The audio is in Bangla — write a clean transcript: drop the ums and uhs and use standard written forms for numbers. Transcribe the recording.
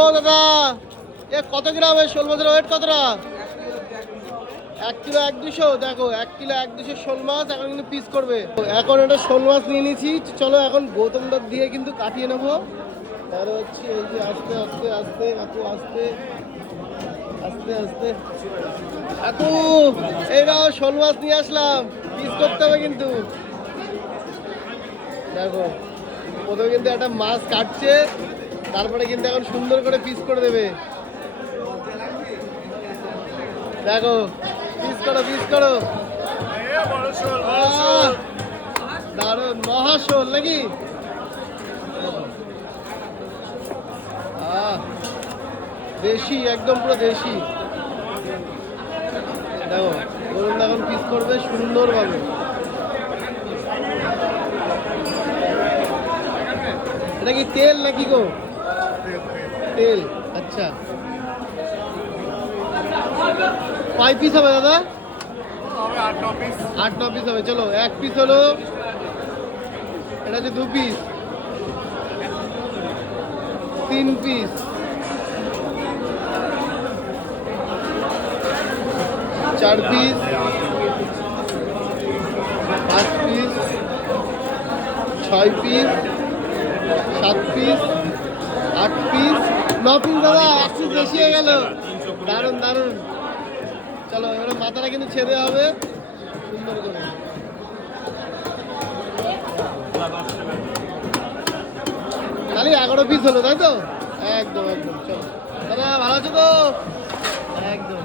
ও দাদা, এ কত গ্রামের শোল মাছের ওয়েট কতটা? 1 কিলো 1-200। দেখো 1 কিলো 1-200 শোল মাছ এখন কিন্তু পিস করবে। এখন এটা শোল মাছ নিয়ে নিয়েছি, চলো এখন গৌতমদার দিয়ে কিন্তু কাটিয়ে নেবো। তাহলে হচ্ছে এই যে আস্তে আস্তে আস্তে কাকু আস্তে আস্তে আস্তে কাকু, এইটাও শোল মাছ নিয়ে আসলাম, পিস করতে হবে কিন্তু। দেখো প্রথমে কিন্তু একটা মাছ কাটছে, তারপরে কিন্তু এখন সুন্দর করে পিস করে দেবে। দেখো পিস করো পিস করো। দারুণ মহাশোল নাকি? দেশি, একদম পুরো দেশি। দেখো বলুন এখন পিস করবে সুন্দরভাবে। এটা কি তেল নাকি গো? তেল, আচ্ছা। 5 পিস হবে দাদা? 8-9 পিস হবে। চলো 1 পিস হলো, এটা হচ্ছে 2 piece, 3 piece, 4 piece, 5 piece, 6 piece, 7 piece, 8 piece, 9 piece. দাদা 1 পিস বেশি হয়ে গেল। দারুণ দারুণ। চলো এবারে মাথাটা কিন্তু ছেড়ে হবে সুন্দর করে। খালি 11 পিস হলো তাই তো? একদম একদম। চলো দাদা ভালো আছো তো? একদম।